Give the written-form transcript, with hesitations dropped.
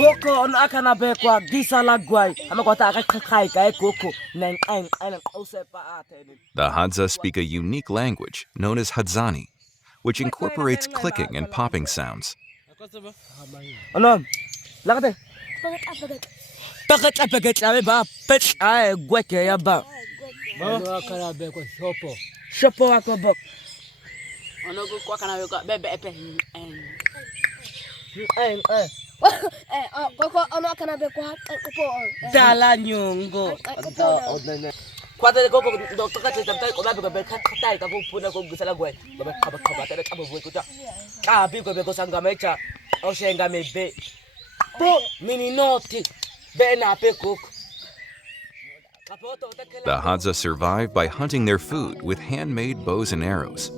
Koko on akana bekwa gisala gwai. Amakota akakai kai koko. Nang osepa ate. The Hadza speak a unique language known as Hadzane, which incorporates clicking and popping sounds. Ano? Lakate. Pagat ba pet ay gweke ya ba. Ano akana bekwa shopo. Shopo ako bok. Ano ko akana bekwa bebe epe. Koko ano akana bekwa kopo. Dala nyongo. Kwata koko doktor ka tamtai ko babe ko be khatai ka ko puna ko gisala gwai. Babe khaba ta ka bo ko ta. Ka bi ko be ko sanga mecha. O shenga mebe. Po mini noti. Be na pe koko. The Hadza survive by hunting their food with handmade bows and arrows.